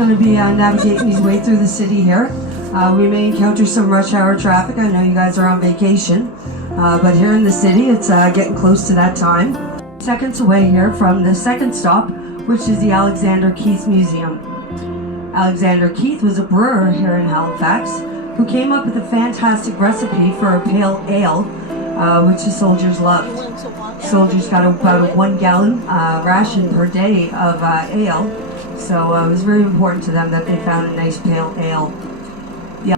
going to be navigating his way through the city here. We may encounter some rush hour traffic. I know you guys are on vacation, but here in the city, it's getting close to that time. Seconds away here from the second stop, which is the Alexander Keith Museum. Alexander Keith was a brewer here in Halifax who came up with a fantastic recipe for a pale ale, which the soldiers loved. Soldiers got about a 1 gallon ration per day of ale, so it was very important to them that they found a nice pale ale. Yeah.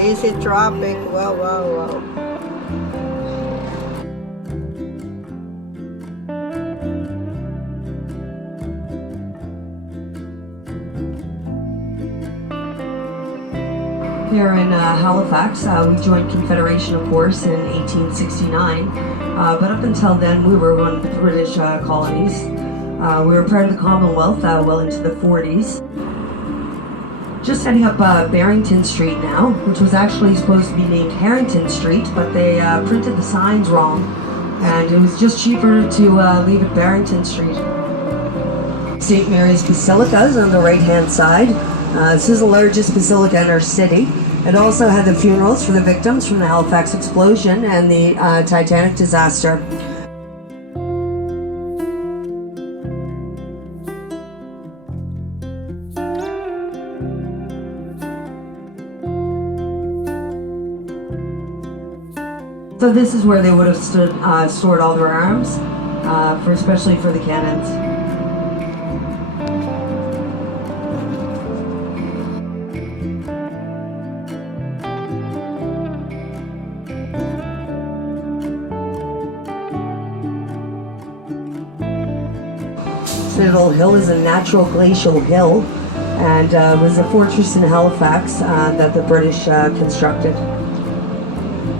Busy traffic, wow. Here in Halifax, we joined Confederation, of course, in 1869, but up until then we were one of the British colonies. We were part of the Commonwealth well into the 40s. Just setting up Barrington Street now, which was actually supposed to be named Harrington Street, but they printed the signs wrong, and it was just cheaper to leave it Barrington Street. St. Mary's Basilica is on the right-hand side. This is the largest basilica in our city. It also had the funerals for the victims from the Halifax explosion and the Titanic disaster. So this is where they would have stored all their arms, especially for the cannons. Citadel Hill is a natural glacial hill and was a fortress in Halifax that the British constructed.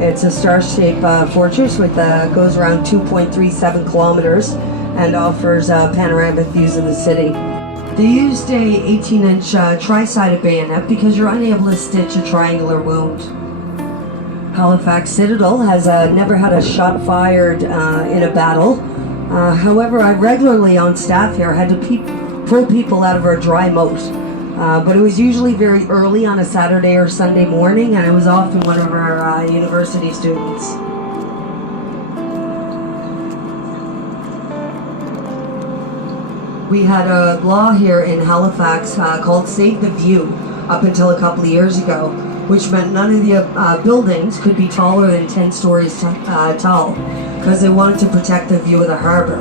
It's a star-shaped fortress with goes around 2.37 kilometers and offers panoramic views of the city. They used a 18-inch tri-sided bayonet because you're unable to stitch a triangular wound. Halifax Citadel has never had a shot fired in a battle. However, I regularly on staff here had to pull people out of our dry moat. But it was usually very early on a Saturday or Sunday morning, and it was often one of our university students. We had a law here in Halifax called Save the View up until a couple of years ago, which meant none of the buildings could be taller than 10 stories tall, because they wanted to protect the view of the harbor.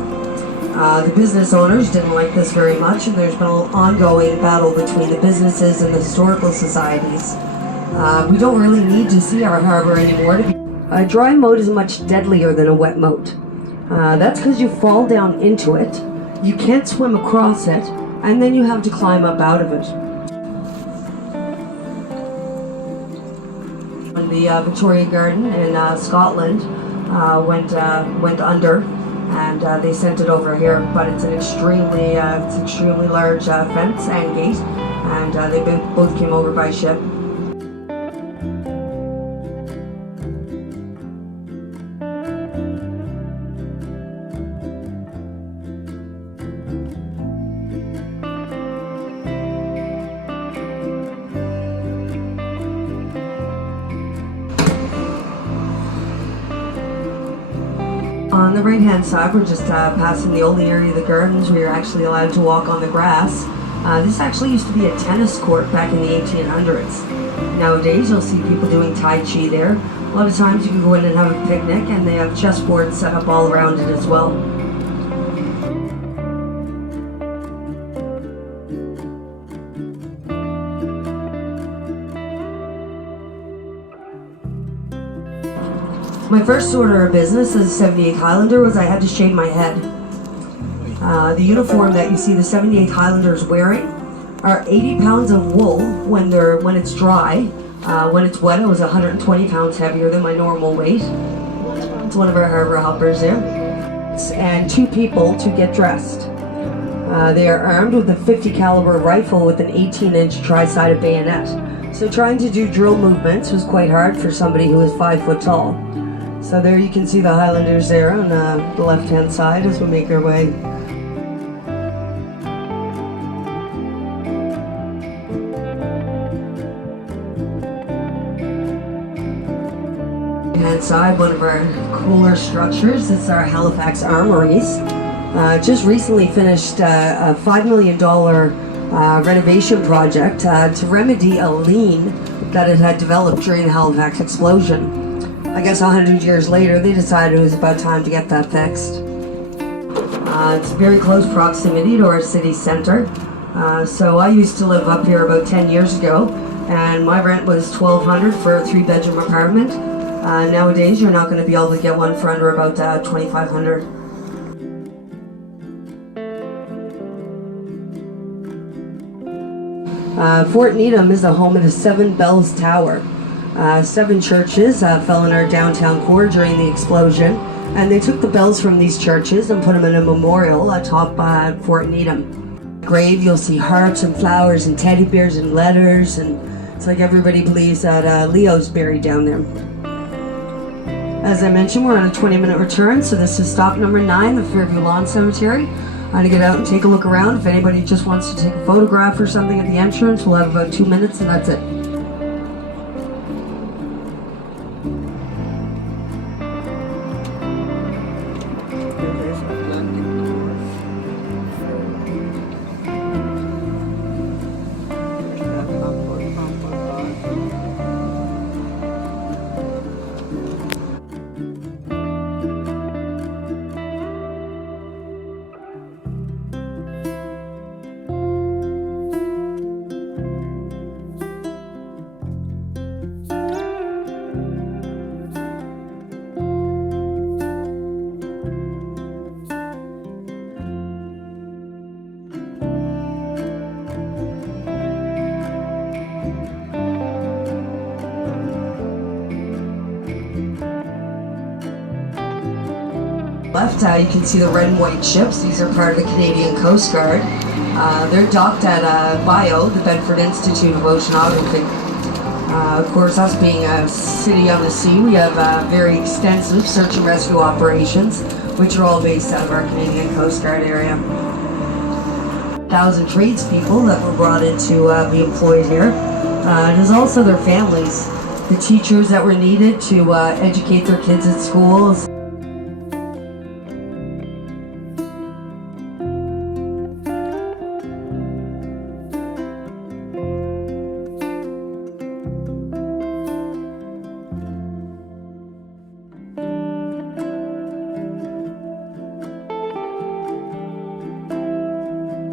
The business owners didn't like this very much, and there's been an ongoing battle between the businesses and the historical societies. We don't really need to see our harbor anymore. A dry moat is much deadlier than a wet moat. That's because you fall down into it, you can't swim across it, and then you have to climb up out of it. When the Victoria Garden in Scotland went under, and they sent it over here, but it's an extremely large fence and gate, and they both came over by ship. On the right-hand side, we're just passing the only area of the gardens where you're actually allowed to walk on the grass. This actually used to be a tennis court back in the 1800s. Nowadays, you'll see people doing Tai Chi there. A lot of times you can go in and have a picnic, and they have chessboards set up all around it as well. My first order of business as a 78th Highlander was I had to shave my head. The uniform that you see the 78th Highlanders wearing are 80 pounds of wool when it's dry. When it's wet, it was 120 pounds heavier than my normal weight. It's one of our harbor helpers there. And 2 people to get dressed. They are armed with a 50 caliber rifle with an 18-inch tri-sided bayonet. So trying to do drill movements was quite hard for somebody who was 5 foot tall. So there you can see the Highlanders there on the left-hand side as we make our way. Hand side, one of our cooler structures. It's our Halifax Armories. Just recently finished a $5 million renovation project to remedy a lien that it had developed during the Halifax explosion. I guess 100 years later, they decided it was about time to get that fixed. It's very close proximity to our city center. So I used to live up here about 10 years ago, and my rent was $1,200 for a 3-bedroom apartment. Nowadays, you're not going to be able to get one for under about $2,500. Fort Needham is the home of the Seven Bells Tower. 7 churches fell in our downtown core during the explosion, and they took the bells from these churches and put them in a memorial atop Fort Needham. Grave, you'll see hearts and flowers and teddy bears and letters, and it's like everybody believes that Leo's buried down there. As I mentioned, we're on a 20-minute return, so this is stop number 9, the Fairview Lawn Cemetery. I'm going to get out and take a look around. If anybody just wants to take a photograph or something at the entrance, we'll have about 2 minutes and that's it. Left, you can see the red and white ships. These are part of the Canadian Coast Guard. They're docked at BIO, the Bedford Institute of Oceanography. Of course, us being a city on the sea, we have very extensive search and rescue operations, which are all based out of our Canadian Coast Guard area. 1,000 tradespeople that were brought in to be employed here. There's also their families, the teachers that were needed to educate their kids at schools.